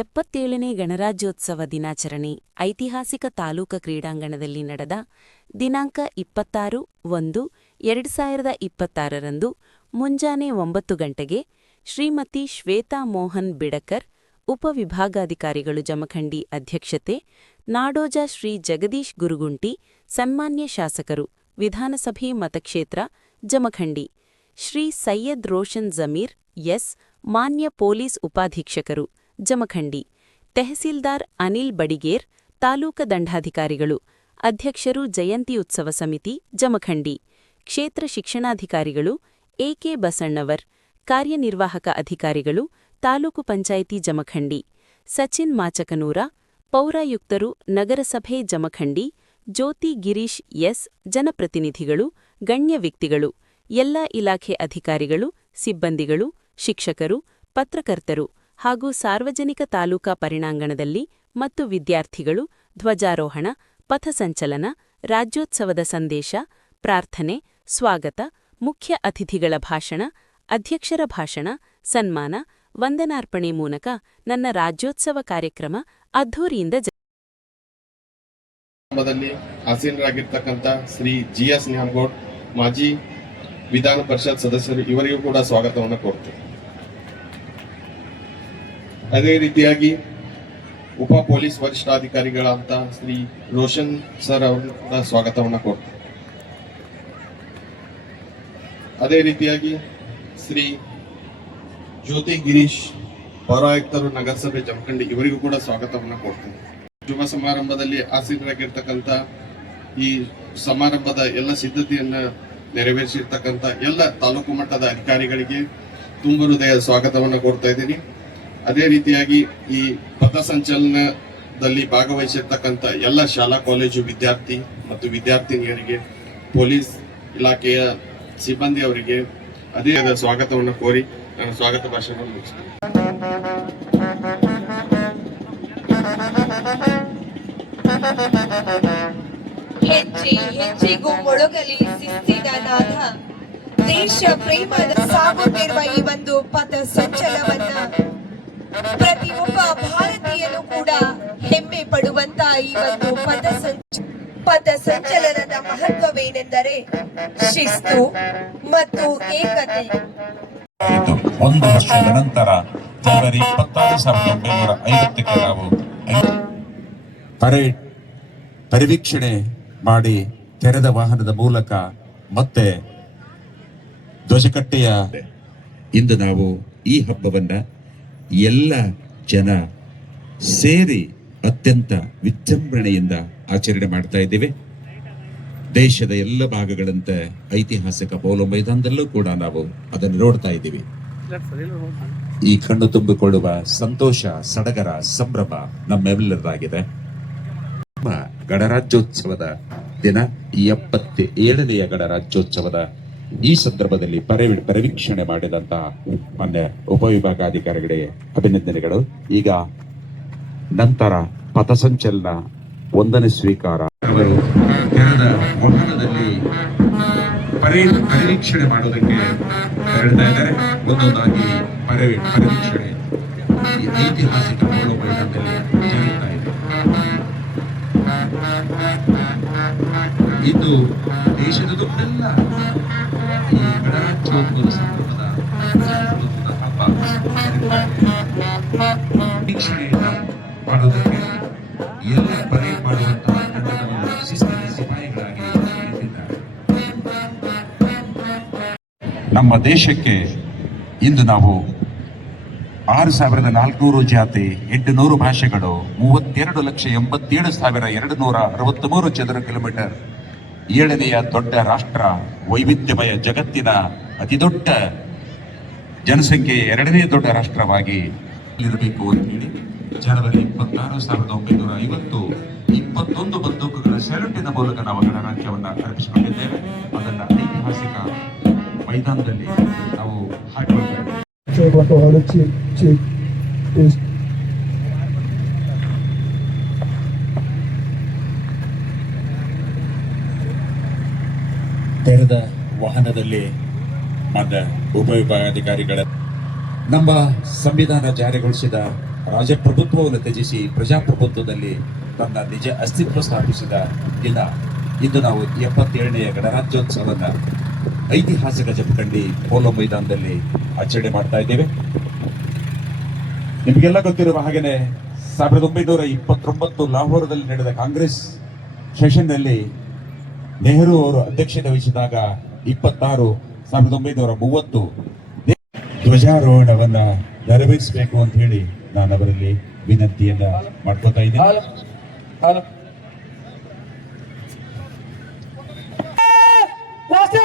ಎಪ್ಪತ್ತೇಳನೇ ಗಣರಾಜ್ಯೋತ್ಸವ ದಿನಾಚರಣೆ, ಐತಿಹಾಸಿಕ ತಾಲೂಕ ಕ್ರೀಡಾಂಗಣದಲ್ಲಿ ನಡೆದ ದಿನಾಂಕ ಇಪ್ಪತ್ತಾರು ಒಂದು ಎರಡು ಸಾವಿರದ ಇಪ್ಪತ್ತಾರರಂದು ಮುಂಜಾನೆ ಒಂಬತ್ತು ಗಂಟೆಗೆ ಶ್ರೀಮತಿ ಶ್ವೇತಾ ಮೋಹನ್ ಬಿಡಕರ್ ಉಪವಿಭಾಗಾಧಿಕಾರಿಗಳು ಜಮಖಂಡಿ ಅಧ್ಯಕ್ಷತೆ, ನಾಡೋಜ ಶ್ರೀ ಜಗದೀಶ್ ಗುರುಗುಂಟಿ, ಸನ್ಮಾನ್ಯ ಶಾಸಕರು, ವಿಧಾನಸಭೆ ಮತಕ್ಷೇತ್ರ ಜಮಖಂಡಿ, ಶ್ರೀ ಸೈಯದ್ ರೋಷನ್ ಜಮೀರ್, ಎಸ್, ಮಾನ್ಯ ಪೊಲೀಸ್ ಉಪಾಧೀಕ್ಷಕರು ಜಮಖಂಡಿ. ತೆಹಸೀಲ್ದಾರ್ ಅನಿಲ್ ಬಡಿಗೇರ್, ತಾಲೂಕ ದಂಡಾಧಿಕಾರಿಗಳು, ಅಧ್ಯಕ್ಷರು ಜಯಂತಿ ಉತ್ಸವ ಸಮಿತಿ, ಜಮಖಂಡಿ. ಕ್ಷೇತ್ರ ಶಿಕ್ಷಣಾಧಿಕಾರಿಗಳು ಎಕೆ ಬಸಣ್ಣವರ್, ಕಾರ್ಯನಿರ್ವಾಹಕ ಅಧಿಕಾರಿಗಳು, ತಾಲೂಕು ಪಂಚಾಯಿತಿ ಜಮಖಂಡಿ. ಸಚಿನ್ ಮಾಚಕನೂರ, ಪೌರಾಯುಕ್ತರು ನಗರಸಭೆ ಜಮಖಂಡಿ, ಜ್ಯೋತಿ ಗಿರೀಶ್ ಎಸ್, ಜನಪ್ರತಿನಿಧಿಗಳು, ಗಣ್ಯ ವ್ಯಕ್ತಿಗಳು, ಎಲ್ಲ ಇಲಾಖೆ ಅಧಿಕಾರಿಗಳು, ಸಿಬ್ಬಂದಿಗಳು, ಶಿಕ್ಷಕರು, ಪತ್ರಕರ್ತರು. ಹಾಗೂ ಸಾರ್ವಜನಿಕ ತಾಲೂಕಾ ಪರಿಣಾಂಗಣದಲ್ಲಿ ಮತ್ತು ವಿದ್ಯಾರ್ಥಿಗಳು ಧ್ವಜಾರೋಹಣ, ಪಥಸಂಚಲನ, ರಾಜ್ಯೋತ್ಸವದ ಸಂದೇಶ, ಪ್ರಾರ್ಥನೆ, ಸ್ವಾಗತ, ಮುಖ್ಯ ಅತಿಥಿಗಳ ಭಾಷಣ, ಅಧ್ಯಕ್ಷರ ಭಾಷಣ, ಸನ್ಮಾನ, ವಂದನಾರ್ಪಣೆ ಮೂಲಕ ನನ್ನ ರಾಜ್ಯೋತ್ಸವ ಕಾರ್ಯಕ್ರಮ ಅದ್ಧೂರಿಯಿಂದ ಆಸೀನರಾಗಿರ್ತಕ್ಕಂಥ ಶ್ರೀ ಜಿ ಎಸ್ ನ್ಯಾಮಗೌಡ್ ಮಾಜಿ ವಿಧಾನ ಪರಿಷತ್ ಸದಸ್ಯರು ಇವರಿಗೂ ಕೂಡ ಸ್ವಾಗತವನ್ನು ಕೊಡ್ತೇವೆ ಅದೇ ರೀತಿಯಾಗಿ ಉಪ ಪೊಲೀಸ್ ವರಿಷ್ಠಾಧಿಕಾರಿಗಳಂತ ಶ್ರೀ ರೋಷನ್ ಸರ್ ಅವರ ಸ್ವಾಗತವನ್ನು ಕೊಡ್ತಾರೆ ಅದೇ ರೀತಿಯಾಗಿ ಶ್ರೀ ಜ್ಯೋತಿ ಗಿರೀಶ್ ಪೌರಾಯುಕ್ತರು ನಗರಸಭೆ ಜಮಖಂಡಿ ಇವರಿಗೂ ಕೂಡ ಸ್ವಾಗತವನ್ನು ಕೊಡ್ತೇನೆ. ಶುಭ ಸಮಾರಂಭದಲ್ಲಿ ಆಸೀನರಾಗಿರ್ತಕ್ಕಂಥ ಈ ಸಮಾರಂಭದ ಎಲ್ಲ ಸಿದ್ಧತೆಯನ್ನು ನೆರವೇರಿಸಿರ್ತಕ್ಕಂಥ ಎಲ್ಲ ತಾಲೂಕು ಮಟ್ಟದ ಅಧಿಕಾರಿಗಳಿಗೆ ತುಂಬ ಹೃದಯ ಸ್ವಾಗತವನ್ನು ಕೊಡ್ತಾ ಇದ್ದೀನಿ. ಅದೇ ರೀತಿಯಾಗಿ ಈ ಪಥಸಂಚಲನದಲ್ಲಿ ಭಾಗವಹಿಸಿರ್ತಕ್ಕಂಥ ಎಲ್ಲ ಶಾಲಾ, ಕಾಲೇಜು ವಿದ್ಯಾರ್ಥಿ ಮತ್ತು ವಿದ್ಯಾರ್ಥಿನಿಯರಿಗೆ, ಪೊಲೀಸ್ ಇಲಾಖೆಯ ಸಿಬ್ಬಂದಿ ಅವರಿಗೆ ಅದೇ ಸ್ವಾಗತವನ್ನು ಕೋರಿ ನನ್ನ ಸ್ವಾಗತ ಭಾಷಣವನ್ನು ಮುಗಿಸ್ತೇನೆ. ಹೆಜ್ಜೆ, ಹೆಜ್ಜೆಗೂ ಮೊಳಗಲಿ ಸಿಸ್ತಿದ ನಾದ ದೇಶ ಪ್ರೇಮದ ಸಾಗುತ್ತಿರುವ ಈ ಒಂದು ಪಥ ಸಂಚಲವನ್ನ ಪ್ರತಿಯೊಬ್ಬ ಭಾರತೀಯನು ಕೂಡ ಹೆಮ್ಮೆ ಪಡುವಂತ ಈ ಒಂದು ಪಥ ಸಂಚ ಪಥ ಸಂಚಲನದ ಮಹತ್ವವೇನೆಂದರೆ ಶಿಸ್ತು ಮತ್ತು ಏಕತೆ. ಒಂದು ವರ್ಷದ ನಂತರ ಜನವರಿ ಇಪ್ಪತ್ತಾರು ಸಾವಿರದ ಒಂಬೈನೂರ ಐವತ್ತಕ್ಕೆ ನಾವು ಪರೇಡ್ ಪರಿವೀಕ್ಷಣೆ ಮಾಡಿ ತೆರೆದ ವಾಹನದ ಮೂಲಕ ಮತ್ತೆ ಧ್ವಜಕಟ್ಟೆಯ ಇಂದು ನಾವು ಈ ಹಬ್ಬವನ್ನ ಎಲ್ಲ ಜನ ಸೇರಿ ಅತ್ಯಂತ ವಿಜೃಂಭಣೆಯಿಂದ ಆಚರಣೆ ಮಾಡ್ತಾ ಇದ್ದೇವೆ. ದೇಶದ ಎಲ್ಲ ಭಾಗಗಳಂತೆ ಐತಿಹಾಸಿಕ ಪೌಲ ಮೈದಾನದಲ್ಲೂ ಕೂಡ ನಾವು ಅದನ್ನು ನೋಡ್ತಾ ಇದ್ದೀವಿ. ಈ ಕಣ್ಣು ತುಂಬಿಕೊಳ್ಳುವ ಸಂತೋಷ, ಸಡಗರ, ಸಂಭ್ರಮ ನಮ್ಮೆಲ್ಲರದಾಗಿದೆ. ನಮ್ಮ ಗಣರಾಜ್ಯೋತ್ಸವದ ದಿನ ಎಪ್ಪತ್ತ ಏಳನೆಯ ಗಣರಾಜ್ಯೋತ್ಸವದ ಈ ಸಂದರ್ಭದಲ್ಲಿ ಪರಿ ಪರಿವೀಕ್ಷಣೆ ಮಾಡಿದಂತಹ ಮಾನ್ಯ ಉಪವಿಭಾಗಾಧಿಕಾರಿಗಳಿಗೆ ಅಭಿನಂದನೆಗಳು. ಈಗ ನಂತರ ಪಥಸಂಚಲನ ಒಂದನೇ ಸ್ವೀಕಾರ. ಅವರು ತೆರೆದ ವಾಹನದಲ್ಲಿ ಪರಿವೀಕ್ಷಣೆ ಮಾಡೋದಕ್ಕೆ ಹೇಳ್ತಾ ಇದ್ದಾರೆ. ಒಂದೊಂದಾಗಿ ಪರಿ ಪರಿವೀಕ್ಷಣೆ ಐತಿಹಾಸಿಕ ಮೈದಾನದಲ್ಲಿ ಜರುಗ್ತಾ ಇದೆ. ಇದು ದೇಶದ ದೊಡ್ಡೆಲ್ಲ ಈ ಗಣರಾಜ್ಯೋತ್ಸವದ ಸಂದರ್ಭದ ಹಬ್ಬ. ವೀಕ್ಷಣೆಯನ್ನು ಮಾಡೋದಕ್ಕೆ ಎಲ್ಲ ಪರೇಡ್ ಮಾಡುವಂತಹ ತಂಡದವರು ಶಿಸ್ತಿನ ಸಿಪಾಯಿಗಳಾಗಿ ನಮ್ಮ ದೇಶಕ್ಕೆ ಇಂದು ನಾವು ಆರು ಸಾವಿರದ ನಾಲ್ಕುನೂರು ಜಾತಿ, ಎಂಟುನೂರು ಭಾಷೆಗಳು, ಮೂವತ್ತೆರಡು ಲಕ್ಷ ಎಂಬತ್ತೇಳು ಸಾವಿರ ಎರಡು ನೂರ ಅರವತ್ತ್ಮೂರು ಚದರ ಕಿಲೋಮೀಟರ್ ಏಳನೆಯ ದೊಡ್ಡ ರಾಷ್ಟ್ರ, ವೈವಿಧ್ಯಮಯ ಜಗತ್ತಿನ ಅತಿದೊಡ್ಡ ಜನಸಂಖ್ಯೆಯ ಎರಡನೇ ದೊಡ್ಡ ರಾಷ್ಟ್ರವಾಗಿ ಇರಬೇಕು ಅಂತ ಹೇಳಿ ಜನವರಿ ಇಪ್ಪತ್ತಾರು, ಸಾವಿರದ ಒಂಬೈನೂರ ಐವತ್ತು, ಇಪ್ಪತ್ತೊಂದು ಬಂದೂಕುಗಳ ಸೆರಟಿನ ಮೂಲಕ ನಾವು ಗಣರಾಜ್ಯವನ್ನು ಅರ್ಪಿಸಿಕೊಂಡಿದ್ದೇವೆ ಅದನ್ನು ಐತಿಹಾಸಿಕ ಮೈದಾನದಲ್ಲಿ ನಾವು ಹಾಕಿಕೊಳ್ತೇವೆ ತೆರೆದ ವಾಹನದಲ್ಲಿ ಮಾನ್ಯ ಉಪವಿಭಾಗಾಧಿಕಾರಿಗಳ ನಮ್ಮ ಸಂವಿಧಾನ ಜಾರಿಗೊಳಿಸಿದ ರಾಜಪ್ರಭುತ್ವವನ್ನು ತ್ಯಜಿಸಿ ಪ್ರಜಾಪ್ರಭುತ್ವದಲ್ಲಿ ತನ್ನ ನಿಜ ಅಸ್ತಿತ್ವ ಸ್ಥಾಪಿಸಿದ ದಿನ. ಇಂದು ನಾವು ಎಪ್ಪತ್ತೇಳನೆಯ ಗಣರಾಜ್ಯೋತ್ಸವವನ್ನು ಐತಿಹಾಸಿಕ ಜಪಕಂಡಿ ಪೋಲೋ ಮೈದಾನದಲ್ಲಿ ಆಚರಣೆ ಮಾಡ್ತಾ ಇದ್ದೇವೆ. ನಿಮಗೆಲ್ಲ ಗೊತ್ತಿರುವ ಹಾಗೆಯೇ ಸಾವಿರದ ಒಂಬೈನೂರ ಇಪ್ಪತ್ತೊಂಬತ್ತು ಲಾಹೋರದಲ್ಲಿ ನಡೆದ ಕಾಂಗ್ರೆಸ್ ಸೆಷನ್ನಲ್ಲಿ ನೆಹರು ಅವರು ಅಧ್ಯಕ್ಷತೆ ವಹಿಸಿದಾಗ ಇಪ್ಪತ್ತಾರು, ಸಾವಿರದ ಒಂಬೈನೂರ ಮೂವತ್ತು ಧ್ವಜಾರೋಹಣವನ್ನ ನೆರವೇರಿಸಬೇಕು ಅಂತ ಹೇಳಿ ನಾನು ಅವರಲ್ಲಿ ವಿನಂತಿಯನ್ನ ಮಾಡ್ಕೋತಾ ಇದ್ದೀನಿ. ರಾಷ್ಟ್ರೀಯ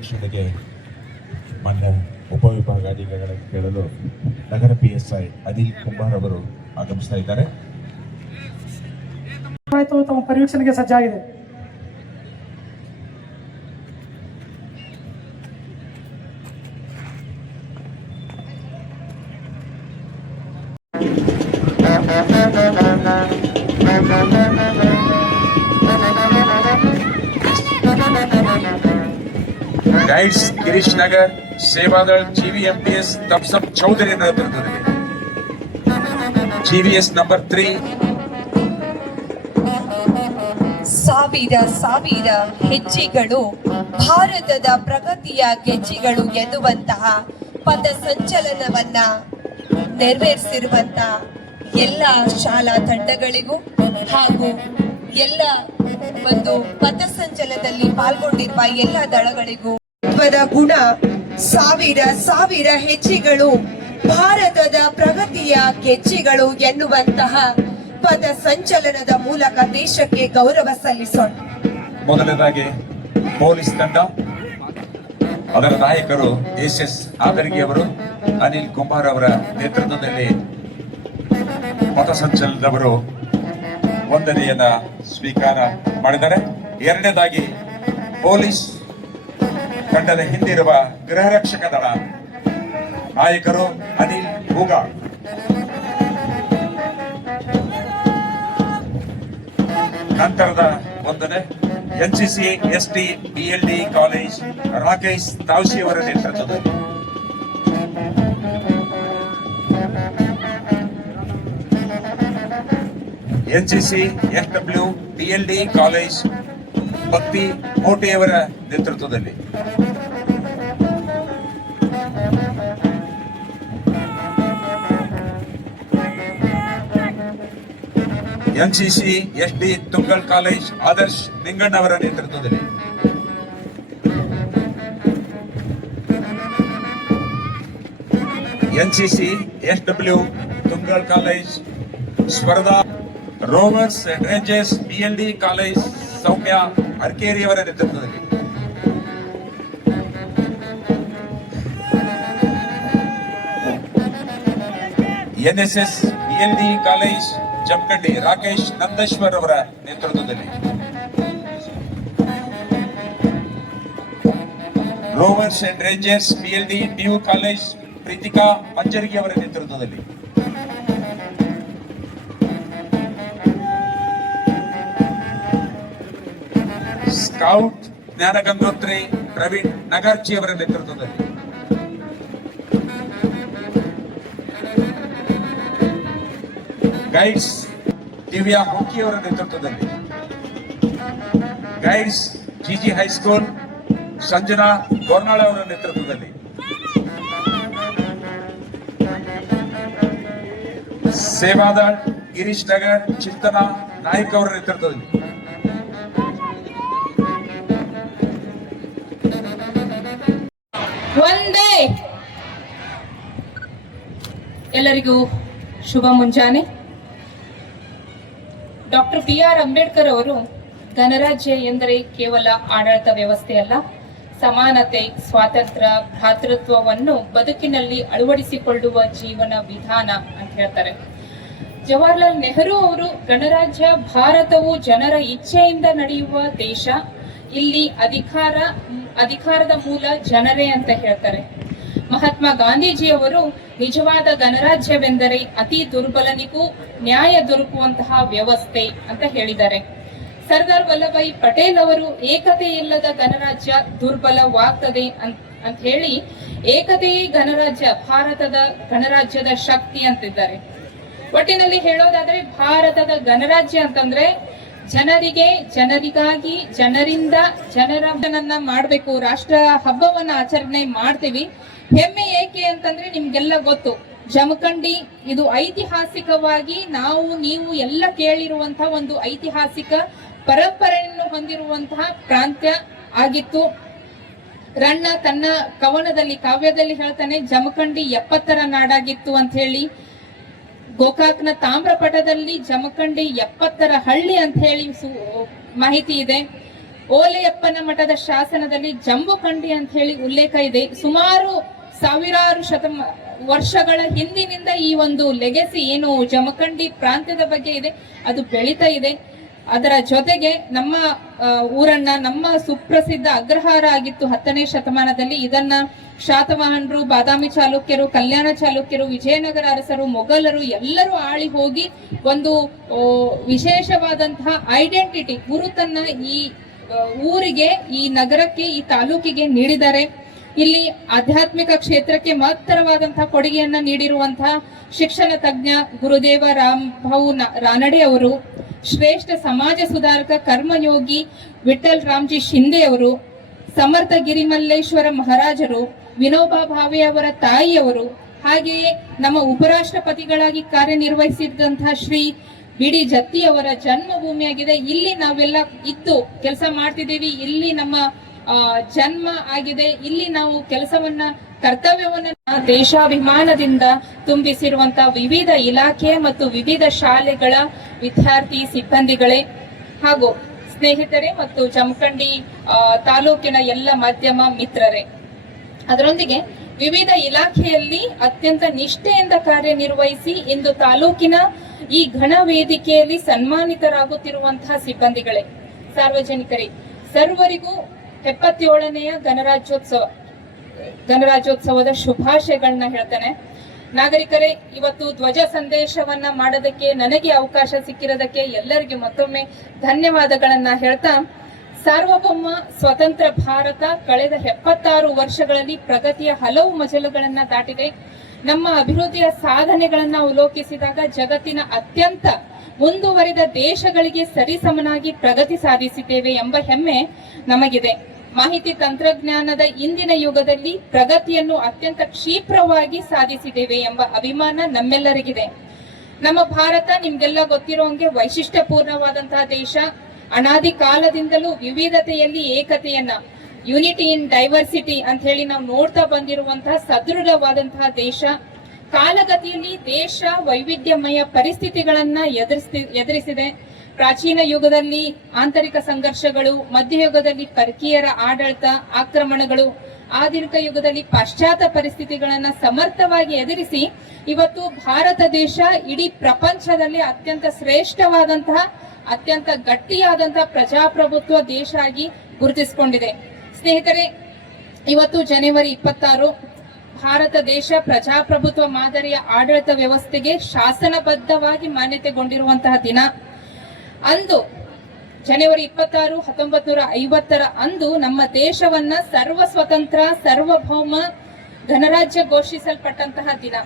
ಪರೇಡ್ ಪರಿವೀಕ್ಷಣೆಗೆ ಮಾನ್ಯ ಉಪವಿಭಾಗಾಧಿಕಾರಿಗಳನ್ನು ಕೇಳಲು ನಗರ P S I Anil Kumar ಅವರು ಆಗಮಿಸ್ತಾ ಇದ್ದಾರೆ. ಪರೀಕ್ಷಣೆಗೆ ಸಜ್ಜಾಗಿದೆ. Guides Girish Nagar, Sevadal G V M P S ತಪ್ಸಪ್ Chaudhari ನೇತೃತ್ವದಲ್ಲಿ ಜಿವಿಎಸ್ ನಂಬರ್ ತ್ರೀ ಸಾವಿರ ಸಾವಿರ ಹೆಜ್ಜೆಗಳು ಭಾರತದ ಪ್ರಗತಿಯ ಗೆಜ್ಜೆಗಳು ಎನ್ನುವಂತಹ ಪದ ಸಂಚಲನವನ್ನ ನೆರವೇರಿಸಿರುವಂತ ಎಲ್ಲ ಶಾಲಾ ತಂಡಗಳಿಗೂ ಹಾಗೂ ಎಲ್ಲ ಒಂದು ಪಥಸಂಚಲನದಲ್ಲಿ ಪಾಲ್ಗೊಂಡಿರುವ ಎಲ್ಲ ದಳಗಳಿಗೂ ಗುಣ, ಸಾವಿರ ಸಾವಿರ ಹೆಜ್ಜೆಗಳು, ಭಾರತದ ಪ್ರಗತಿಯ ಗೆಜ್ಜೆಗಳು ಎನ್ನುವಂತಹ ಪದ ಸಂಚಲನದ ಮೂಲಕ ದೇಶಕ್ಕೆ ಗೌರವ ಸಲ್ಲಿಸೋಣ. ಮೊದಲನೇದಾಗಿ ಪೊಲೀಸ್ ತಂಡ, ಅದರ ನಾಯಕರು ಎಸ್ ಎಸ್ ಆದರ್ಗಿ ಅವರು ಅನಿಲ್ ಕುಮಾರ್ ಅವರ ನೇತೃತ್ವದಲ್ಲಿ ಪಥಸಂಚಲನದವರು ವಂದನೆಯನ್ನ ಸ್ವೀಕಾರ ಮಾಡಿದ್ದಾರೆ. ಎರಡನೇದಾಗಿ ಪೊಲೀಸ್ ತಂಡದ ಹಿಂದಿರುವ ಗೃಹ ರಕ್ಷಕ ದಳ. ನಾಯಕರು ಅನಿಲ್ ಭೂಗಾ. ನಂತರದ ವಂದನೆ N C C, S T B L D college Rakesh Tavsi ಅವರ ನೇತೃತ್ವದಲ್ಲಿ. N C C L B L D college Bhakti ಮೋಟೆಯವರ ನೇತೃತ್ವದಲ್ಲಿ. N C C S D Tungal college, Adarsh Ningannavar ನೇತೃತ್ವದಲ್ಲಿ. C S W Tungal college, ಸ್ಪರ್ಧಾ rovers and L D college, Soumya ಅರ್ಕೇರಿಯವರ ನೇತೃತ್ವದಲ್ಲಿ. L D college Jamkhandi Rakesh Nandeshwar ಅವರ ನೇತೃತ್ವದಲ್ಲಿ. Rovers and rangers B L D new college Preethika Manjargi ಅವರ ನೇತೃತ್ವದಲ್ಲಿ. Scout ಜ್ಞಾನ ಗಂಗೋತ್ರಿ ಪ್ರವೀಣ್ ನಗರ್ಜಿ ಅವರ ನೇತೃತ್ವದಲ್ಲಿ. ಗೈಡ್ಸ್ ದಿವ್ಯಾ ಅವರ ನೇತೃತ್ವದಲ್ಲಿ. Guides G G high school Sanjana Gornale ಅವರ ನೇತೃತ್ವದಲ್ಲಿ. ಸೇವಾದಳ್, ಗಿರೀಶ್ ನಗರ್, ಚಿಂತನ ನಾಯ್ಕ್ ಅವರ ನೇತೃತ್ವದಲ್ಲಿ. ಎಲ್ಲರಿಗೂ ಶುಭ ಮುಂಜಾನೆ. ಡಾಕ್ಟರ್ ಬಿ ಆರ್ ಅಂಬೇಡ್ಕರ್ ಅವರು ಗಣರಾಜ್ಯ ಎಂದರೆ ಕೇವಲ ಆಡಳಿತ ವ್ಯವಸ್ಥೆ ಅಲ್ಲ, ಸಮಾನತೆ, ಸ್ವಾತಂತ್ರ್ಯ, ಭ್ರಾತೃತ್ವವನ್ನು ಬದುಕಿನಲ್ಲಿ ಅಳವಡಿಸಿಕೊಳ್ಳುವ ಜೀವನ ವಿಧಾನ ಅಂತ ಹೇಳ್ತಾರೆ. ಜವಾಹರ್ಲಾಲ್ ನೆಹರು ಅವರು, ಗಣರಾಜ್ಯ ಭಾರತವು ಜನರ ಇಚ್ಛೆಯಿಂದ ನಡೆಯುವ ದೇಶ, ಇಲ್ಲಿ ಅಧಿಕಾರ, ಅಧಿಕಾರದ ಮೂಲ ಜನರೇ ಅಂತ ಹೇಳ್ತಾರೆ. ಮಹಾತ್ಮ ಗಾಂಧೀಜಿಯವರು, ನಿಜವಾದ ಗಣರಾಜ್ಯವೆಂದರೆ ಅತಿ ದುರ್ಬಲನಿಗೂ ನ್ಯಾಯ ದೊರಕುವಂತಹ ವ್ಯವಸ್ಥೆ ಅಂತ ಹೇಳಿದ್ದಾರೆ. ಸರ್ದಾರ್ ವಲ್ಲಭಾಯಿ ಪಟೇಲ್ ಅವರು ಏಕತೆ ಇಲ್ಲದ ಗಣರಾಜ್ಯ ದುರ್ಬಲವಾಗ್ತದೆ ಅಂತ ಹೇಳಿ ಏಕತೆಯೇ ಗಣರಾಜ್ಯ, ಭಾರತದ ಗಣರಾಜ್ಯದ ಶಕ್ತಿ ಅಂತಿದ್ದಾರೆ. ಒಟ್ಟಿನಲ್ಲಿ ಹೇಳೋದಾದ್ರೆ ಭಾರತದ ಗಣರಾಜ್ಯ ಅಂತಂದ್ರೆ ಜನರಿಗೆ, ಜನರಿಗಾಗಿ, ಜನರಿಂದ ಜನರನ್ನ ಮಾಡಬೇಕು, ರಾಷ್ಟ್ರ ಹಬ್ಬವನ್ನ ಆಚರಣೆ ಮಾಡ್ತೀವಿ. ಹೆಮ್ಮೆ ಏಕೆ ಅಂತಂದ್ರೆ ನಿಮ್ಗೆಲ್ಲ ಗೊತ್ತು. ಜಮಖಂಡಿ ಇದು ಐತಿಹಾಸಿಕವಾಗಿ ನಾವು, ನೀವು ಎಲ್ಲ ಕೇಳಿರುವಂತಹ ಒಂದು ಐತಿಹಾಸಿಕ ಪರಂಪರೆಯನ್ನು ಹೊಂದಿರುವಂತಹ ಪ್ರಾಂತ್ಯ ಆಗಿತ್ತು. ರಣ್ಣ ತನ್ನ ಕವನದಲ್ಲಿ, ಕಾವ್ಯದಲ್ಲಿ ಹೇಳ್ತಾನೆ ಜಮಖಂಡಿ ಎಪ್ಪತ್ತರ ನಾಡಾಗಿತ್ತು ಅಂತ ಹೇಳಿ. ಗೋಕಾಕ್ನ ತಾಮ್ರಪಟದಲ್ಲಿ ಜಮಖಂಡಿ ಎಪ್ಪತ್ತರ ಹಳ್ಳಿ ಅಂತ ಹೇಳಿ ಮಾಹಿತಿ ಇದೆ. ಓಲೆಯಪ್ಪನ ಮಠದ ಶಾಸನದಲ್ಲಿ ಜಂಬುಕಂಡಿ ಅಂತ ಹೇಳಿ ಉಲ್ಲೇಖ ಇದೆ. ಸುಮಾರು ಸಾವಿರಾರು ಶತಮ ವರ್ಷಗಳ ಹಿಂದಿನಿಂದ ಈ ಒಂದು ಲೆಗೆಸಿ ಏನು ಜಮಖಂಡಿ ಪ್ರಾಂತ್ಯದ ಬಗ್ಗೆ ಇದೆ, ಅದು ಬೆಳೀತಾ ಇದೆ. ಅದರ ಜೊತೆಗೆ ನಮ್ಮ ಊರನ್ನ, ನಮ್ಮ ಸುಪ್ರಸಿದ್ಧ ಅಗ್ರಹಾರ ಆಗಿತ್ತು ಹತ್ತನೇ ಶತಮಾನದಲ್ಲಿ. ಇದನ್ನ ಶಾತವಾಹನರು, ಬಾದಾಮಿ ಚಾಲುಕ್ಯರು, ಕಲ್ಯಾಣ ಚಾಲುಕ್ಯರು, ವಿಜಯನಗರ ಅರಸರು, ಮೊಘಲರು ಎಲ್ಲರೂ ಆಳಿ ಹೋಗಿ ಒಂದು ವಿಶೇಷವಾದಂತಹ ಐಡೆಂಟಿಟಿ ಗುರುತನ್ನ ಈ ಊರಿಗೆ, ಈ ನಗರಕ್ಕೆ, ಈ ತಾಲೂಕಿಗೆ ನೀಡಿದ್ದಾರೆ. ಇಲ್ಲಿ ಆಧ್ಯಾತ್ಮಿಕ ಕ್ಷೇತ್ರಕ್ಕೆ ಮಹತ್ತರವಾದಂತಹ ಕೊಡುಗೆಯನ್ನ ನೀಡಿರುವಂತಹ ಶಿಕ್ಷಣ ತಜ್ಞ ಗುರುದೇವ ರಾಮ್ ಭಾವು ರಾನಡೆ ಅವರು, ಶ್ರೇಷ್ಠ ಸಮಾಜ ಸುಧಾರಕ ಕರ್ಮಯೋಗಿ ವಿಠಲ್ ರಾಮ್ಜಿ ಶಿಂದೆ ಅವರು, ಸಮರ್ಥ ಗಿರಿಮಲ್ಲೇಶ್ವರ ಮಹಾರಾಜರು, ವಿನೋಬಾ ಭಾವೆ ಅವರ ತಾಯಿಯವರು ಹಾಗೆಯೇ ನಮ್ಮ ಉಪರಾಷ್ಟ್ರಪತಿಗಳಾಗಿ ಕಾರ್ಯನಿರ್ವಹಿಸಿದಂತಹ ಶ್ರೀ ಬಿಡಿ ಜತ್ತಿ ಅವರ ಜನ್ಮಭೂಮಿಯಾಗಿದೆ. ಇಲ್ಲಿ ನಾವೆಲ್ಲ ಇತ್ತು ಕೆಲಸ ಮಾಡ್ತಿದ್ದೀವಿ. ಇಲ್ಲಿ ನಮ್ಮ ಜನ್ಮ ಆಗಿದೆ. ಇಲ್ಲಿ ನಾವು ಕೆಲಸವನ್ನ, ಕರ್ತವ್ಯವನ್ನ ದೇಶಾಭಿಮಾನದಿಂದ ತುಂಬಿಸಿರುವಂತ ವಿವಿಧ ಇಲಾಖೆ ಮತ್ತು ವಿವಿಧ ಶಾಲೆಗಳ ವಿದ್ಯಾರ್ಥಿ, ಸಿಬ್ಬಂದಿಗಳೇ ಹಾಗೂ ಸ್ನೇಹಿತರೆ ಮತ್ತು ಜಮಖಂಡಿ ತಾಲೂಕಿನ ಎಲ್ಲ ಮಾಧ್ಯಮ ಮಿತ್ರರೇ. ಅದರೊಂದಿಗೆ ವಿವಿಧ ಇಲಾಖೆಯಲ್ಲಿ ಅತ್ಯಂತ ನಿಷ್ಠೆಯಿಂದ ಕಾರ್ಯನಿರ್ವಹಿಸಿ ಇಂದು ತಾಲೂಕಿನ ಈ ಘನ ವೇದಿಕೆಯಲ್ಲಿ ಸನ್ಮಾನಿತರಾಗುತ್ತಿರುವಂತಹ ಸಿಬ್ಬಂದಿಗಳೇ. ಸಾರ್ವಜನಿಕರೇ, ಸರ್ವರಿಗೂ ಎಪ್ಪತ್ತೇಳನೆಯ ಗಣರಾಜ್ಯೋತ್ಸವ, ಗಣರಾಜ್ಯೋತ್ಸವದ ಶುಭಾಶಯಗಳನ್ನ ಹೇಳ್ತೇನೆ. ನಾಗರಿಕರೇ, ಇವತ್ತು ಧ್ವಜ ಸಂದೇಶವನ್ನ ಮಾಡೋದಕ್ಕೆ ನನಗೆ ಅವಕಾಶ ಸಿಕ್ಕಿರೋದಕ್ಕೆ ಎಲ್ಲರಿಗೆ ಮತ್ತೊಮ್ಮೆ ಧನ್ಯವಾದಗಳನ್ನ ಹೇಳ್ತಾ, ಸಾರ್ವಭೌಮ ಸ್ವತಂತ್ರ ಭಾರತ ಕಳೆದ ಎಪ್ಪತ್ತಾರು ವರ್ಷಗಳಲ್ಲಿ ಪ್ರಗತಿಯ ಹಲವು ಮಜಲುಗಳನ್ನ ದಾಟಿದೆ. ನಮ್ಮ ಅಭಿವೃದ್ಧಿಯ ಸಾಧನೆಗಳನ್ನ ಅವಲೋಕಿಸಿದಾಗ ಜಗತ್ತಿನ ಅತ್ಯಂತ ಮುಂದುವರಿದ ದೇಶಗಳಿಗೆ ಸರಿಸಮನಾಗಿ ಪ್ರಗತಿ ಸಾಧಿಸಿದ್ದೇವೆ ಎಂಬ ಹೆಮ್ಮೆ ನಮಗಿದೆ. ಮಾಹಿತಿ ತಂತ್ರಜ್ಞಾನದ ಇಂದಿನ ಯುಗದಲ್ಲಿ ಪ್ರಗತಿಯನ್ನು ಅತ್ಯಂತ ಕ್ಷಿಪ್ರವಾಗಿ ಸಾಧಿಸಿದ್ದೇವೆ ಎಂಬ ಅಭಿಮಾನ ನಮ್ಮೆಲ್ಲರಿಗಿದೆ. ನಮ್ಮ ಭಾರತ ನಿಮ್ಗೆಲ್ಲ ಗೊತ್ತಿರೋಂಗೆ ವೈಶಿಷ್ಟ್ಯಪೂರ್ಣವಾದಂತಹ ದೇಶ. ಅನಾದಿ ಕಾಲದಿಂದಲೂ ವಿವಿಧತೆಯಲ್ಲಿ ಏಕತೆಯನ್ನ ಯುನಿಟಿ ಇನ್ ಡೈವರ್ಸಿಟಿ ಅಂತ ಹೇಳಿ ನಾವು ನೋಡ್ತಾ ಬಂದಿರುವಂತಹ ಸದೃಢವಾದಂತಹ ದೇಶ. ಕಾಲಗತಿಯಲ್ಲಿ ದೇಶ ವೈವಿಧ್ಯಮಯ ಪರಿಸ್ಥಿತಿಗಳನ್ನ ಎದುರಿಸಿ ಎದುರಿಸಿದೆ. ಪ್ರಾಚೀನ ಯುಗದಲ್ಲಿ ಆಂತರಿಕ ಸಂಘರ್ಷಗಳು, ಮಧ್ಯಯುಗದಲ್ಲಿ ಪರಕೀಯರ ಆಡಳಿತ, ಆಕ್ರಮಣಗಳು, ಆಧುನಿಕ ಯುಗದಲ್ಲಿ ಪಾಶ್ಚಾತ್ಯ ಪರಿಸ್ಥಿತಿಗಳನ್ನ ಸಮರ್ಥವಾಗಿ ಎದುರಿಸಿ, ಇವತ್ತು ಭಾರತ ದೇಶ ಇಡೀ ಪ್ರಪಂಚದಲ್ಲಿ ಅತ್ಯಂತ ಶ್ರೇಷ್ಠವಾದಂತಹ, ಅತ್ಯಂತ ಗಟ್ಟಿಯಾದಂತಹ ಪ್ರಜಾಪ್ರಭುತ್ವ ದೇಶ ಆಗಿ ಗುರುತಿಸಿಕೊಂಡಿದೆ. ಸ್ನೇಹಿತರೆ, ಇವತ್ತು ಜನವರಿ ಇಪ್ಪತ್ತಾರು, ಭಾರತ ದೇಶ ಪ್ರಜಾಪ್ರಭುತ್ವ ಮಾದರಿಯ ಆಡಳಿತ ವ್ಯವಸ್ಥೆಗೆ ಶಾಸನಬದ್ಧವಾಗಿ ಮಾನ್ಯತೆಗೊಂಡಿರುವಂತಹ ದಿನ. ಅಂದು, ಜನವರಿ ಇಪ್ಪತ್ತಾರು ಹತ್ತೊಂಬತ್ ನೂರ ಐವತ್ತರ ಅಂದು ನಮ್ಮ ದೇಶವನ್ನ ಸರ್ವ ಸ್ವತಂತ್ರ ಸರ್ವಭೌಮ ಗಣರಾಜ್ಯ ಘೋಷಿಸಲ್ಪಟ್ಟಂತಹ ದಿನ.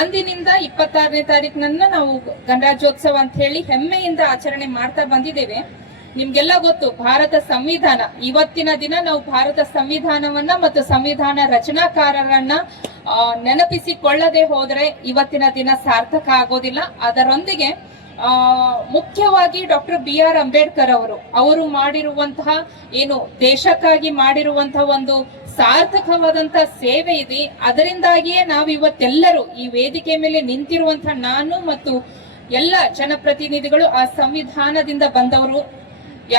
ಅಂದಿನಿಂದ ಇಪ್ಪತ್ತಾರನೇ ತಾರೀಕಿನನ್ನ ನಾವು ಗಣರಾಜ್ಯೋತ್ಸವ ಅಂತ ಹೇಳಿ ಹೆಮ್ಮೆಯಿಂದ ಆಚರಣೆ ಮಾಡ್ತಾ ಬಂದಿದ್ದೇವೆ. ನಿಮ್ಗೆಲ್ಲ ಗೊತ್ತು, ಭಾರತ ಸಂವಿಧಾನ. ಇವತ್ತಿನ ದಿನ ನಾವು ಭಾರತ ಸಂವಿಧಾನವನ್ನ ಮತ್ತು ಸಂವಿಧಾನ ರಚನಾಕಾರರನ್ನ ನೆನಪಿಸಿಕೊಳ್ಳದೆ ಹೋದ್ರೆ ಇವತ್ತಿನ ದಿನ ಸಾರ್ಥಕ ಆಗೋದಿಲ್ಲ. ಅದರೊಂದಿಗೆ ಮುಖ್ಯವಾಗಿ ಡಾಕ್ಟರ್ ಬಿ ಆರ್ ಅಂಬೇಡ್ಕರ್ ಅವರು ಅವರು ಮಾಡಿರುವಂತಹ ಏನು ದೇಶಕ್ಕಾಗಿ ಮಾಡಿರುವಂತಹ ಒಂದು ಸಾರ್ಥಕವಾದಂತ ಸೇವೆ ಇದೆ. ಅದರಿಂದಾಗಿಯೇ ನಾವು ಇವತ್ತೆಲ್ಲರೂ ಈ ವೇದಿಕೆ ಮೇಲೆ ನಿಂತಿರುವಂತಹ ನಾನು ಮತ್ತು ಎಲ್ಲ ಜನಪ್ರತಿನಿಧಿಗಳು ಆ ಸಂವಿಧಾನದಿಂದ ಬಂದವರು.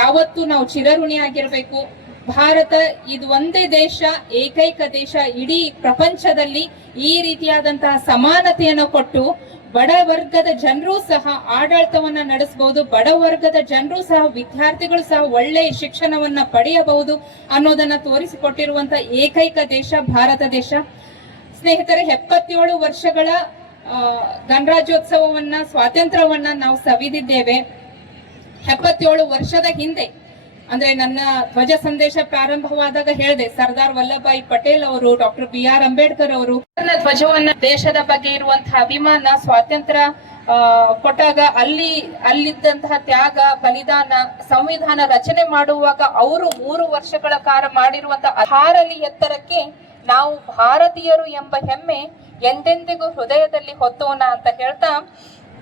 ಯಾವತ್ತೂ ನಾವು ಚಿರಋಣಿಯಾಗಿರಬೇಕು ಭಾರತ ಇದು ಒಂದೇ ದೇಶ, ಏಕೈಕ ದೇಶ, ಇಡೀ ಪ್ರಪಂಚದಲ್ಲಿ ಈ ರೀತಿಯಾದಂತಹ ಸಮಾನತೆಯನ್ನು ಕೊಟ್ಟು ಬಡ ವರ್ಗದ ಜನರು ಸಹ ಆಡಳಿತವನ್ನ ನಡೆಸಬಹುದು ಬಡ ವರ್ಗದ ಜನರು ಸಹ ವಿದ್ಯಾರ್ಥಿಗಳು ಸಹ ಒಳ್ಳೆಯ ಶಿಕ್ಷಣವನ್ನ ಪಡೆಯಬಹುದು ಅನ್ನೋದನ್ನ ತೋರಿಸಿಕೊಟ್ಟಿರುವಂತ ಏಕೈಕ ದೇಶ ಭಾರತ ದೇಶ. ಸ್ನೇಹಿತರೆ, ಎಪ್ಪತ್ತೇಳು ವರ್ಷಗಳ ಗಣರಾಜ್ಯೋತ್ಸವವನ್ನ, ಸ್ವಾತಂತ್ರ್ಯವನ್ನ ನಾವು ಸವಿದಿದ್ದೇವೆ. ಎಪ್ಪತ್ತೇಳು ವರ್ಷದ ಹಿಂದೆ ಅಂದ್ರೆ ನನ್ನ ಧ್ವಜ ಸಂದೇಶ ಪ್ರಾರಂಭವಾದಾಗ ಹೇಳಿದೆ, ಸರ್ದಾರ್ ವಲ್ಲಭಾಯಿ ಪಟೇಲ್ ಅವರು, ಡಾಕ್ಟರ್ ಬಿ ಆರ್ ಅಂಬೇಡ್ಕರ್ ಅವರು ಧ್ವಜವನ್ನ ದೇಶದ ಬಗ್ಗೆ ಇರುವಂತಹ ಅಭಿಮಾನ, ಸ್ವಾತಂತ್ರ್ಯ ಕೊಟ್ಟಾಗ ಅಲ್ಲಿ, ಅಲ್ಲಿದ್ದಂತಹ ತ್ಯಾಗ, ಬಲಿದಾನ, ಸಂವಿಧಾನ ರಚನೆ ಮಾಡುವಾಗ ಅವರು ಮೂರು ವರ್ಷಗಳ ಕಾಲ ಮಾಡಿರುವಂತಹ ಹಾರಲಿ ಎತ್ತರಕ್ಕೆ ನಾವು ಭಾರತೀಯರು ಎಂಬ ಹೆಮ್ಮೆ ಎಂದೆಂದಿಗೂ ಹೃದಯದಲ್ಲಿ ಹೊತ್ತೋಣ ಅಂತ ಹೇಳ್ತಾ,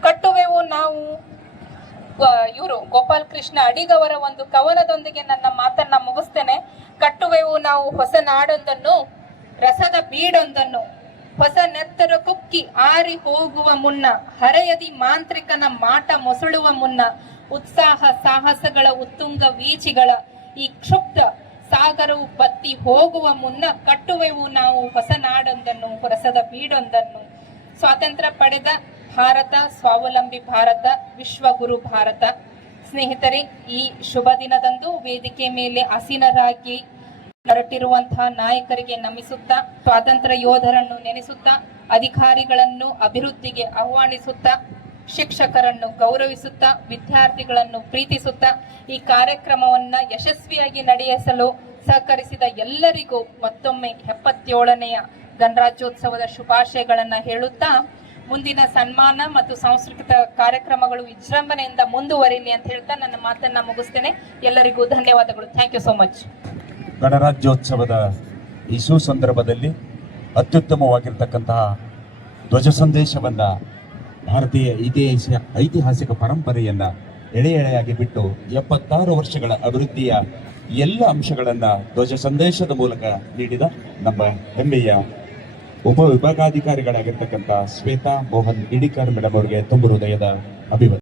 ಕಟ್ಟುವೆವು ನಾವು ಇವರು ಗೋಪಾಲ್ ಕೃಷ್ಣ ಅಡಿಗವರ ಒಂದು ಕವನದೊಂದಿಗೆ ನನ್ನ ಮಾತನ್ನ ಮುಗಿಸ್ತೇನೆ. ಕಟ್ಟುವೆವು ನಾವು ಹೊಸ ನಾಡೊಂದನ್ನು, ರಸದ ಬೀಡೊಂದನ್ನು, ಹೊಸ ನೆತ್ತರ ಕುಕ್ಕಿ ಆರಿ ಹೋಗುವ ಮುನ್ನ, ಹರೆಯದಿ ಮಾಂತ್ರಿಕನ ಮಾಟ ಮೊಸಳುವ ಮುನ್ನ, ಉತ್ಸಾಹ ಸಾಹಸಗಳ ಉತ್ತುಂಗ ವೀಚಿಗಳ ಈ ಕ್ಷುಬ್ಧ ಸಾಗರವು ಬತ್ತಿ ಹೋಗುವ ಮುನ್ನ ಕಟ್ಟುವೆವು ನಾವು ಹೊಸ ನಾಡೊಂದನ್ನು, ರಸದ ಬೀಡೊಂದನ್ನು. ಸ್ವಾತಂತ್ರ್ಯ ಪಡೆದ ಭಾರತ, ಸ್ವಾವಲಂಬಿ ಭಾರತ ವಿಶ್ವಗುರು ಭಾರತ. ಸ್ನೇಹಿತರೆ, ಈ ಶುಭ ದಿನದಂದು ವೇದಿಕೆ ಮೇಲೆ ಆಸೀನರಾಗಿ ಹೊರಟಿರುವಂತಹ ನಾಯಕರಿಗೆ ನಮಿಸುತ್ತಾ, ಸ್ವಾತಂತ್ರ್ಯ ಯೋಧರನ್ನು ನೆನೆಸುತ್ತಾ, ಅಧಿಕಾರಿಗಳನ್ನು ಅಭಿವೃದ್ಧಿಗೆ ಆಹ್ವಾನಿಸುತ್ತಾ, ಶಿಕ್ಷಕರನ್ನು ಗೌರವಿಸುತ್ತಾ, ವಿದ್ಯಾರ್ಥಿಗಳನ್ನು ಪ್ರೀತಿಸುತ್ತಾ ಈ ಕಾರ್ಯಕ್ರಮವನ್ನ ಯಶಸ್ವಿಯಾಗಿ ನಡೆಸಲು ಸಹಕರಿಸಿದ ಎಲ್ಲರಿಗೂ ಮತ್ತೊಮ್ಮೆ ಎಪ್ಪತ್ತೇಳನೆಯ ಗಣರಾಜ್ಯೋತ್ಸವದ ಶುಭಾಶಯಗಳನ್ನು ಹೇಳುತ್ತಾ ಮುಂದಿನ ಸನ್ಮಾನ ಮತ್ತು ಸಾಂಸ್ಕೃತಿಕ ಕಾರ್ಯಕ್ರಮಗಳು ವಿಜೃಂಭಣೆಯಿಂದ ಮುಂದುವರಿಲಿ ಅಂತ ಹೇಳ್ತಾ ನನ್ನ ಮಾತನ್ನ ಮುಗಿಸ್ತೇನೆ. ಎಲ್ಲರಿಗೂ ಧನ್ಯವಾದಗಳು. ಥ್ಯಾಂಕ್ ಯು ಸೋ ಮಚ್ ಗಣರಾಜ್ಯೋತ್ಸವದ ಈ ಸುಸಂದರ್ಭದಲ್ಲಿ ಅತ್ಯುತ್ತಮವಾಗಿರ್ತಕ್ಕಂತಹ ಧ್ವಜ ಸಂದೇಶವನ್ನ ಭಾರತೀಯ ಇತಿಹಾಸ ಐತಿಹಾಸಿಕ ಪರಂಪರೆಯನ್ನ ಎಳೆ ಎಳೆಯಾಗಿ ಬಿಟ್ಟು ಎಪ್ಪತ್ತಾರು ವರ್ಷಗಳ ಅಭಿವೃದ್ಧಿಯ ಎಲ್ಲ ಅಂಶಗಳನ್ನ ಧ್ವಜ ಸಂದೇಶದ ಮೂಲಕ ನೀಡಿದ ನಮ್ಮ ಹೆಮ್ಮೆಯ ಉಪವಿಭಾಗಾಧಿಕಾರಿಗಳಾಗಿರ್ತಕ್ಕಂಥ ಶ್ವೇತಾ ಮೋಹನ್ ಇಡಿಕರ್ ಮೇಡಮ್ ಅವರಿಗೆ ತುಂಬ ಹೃದಯದ ಅಭಿವಂದನೆ.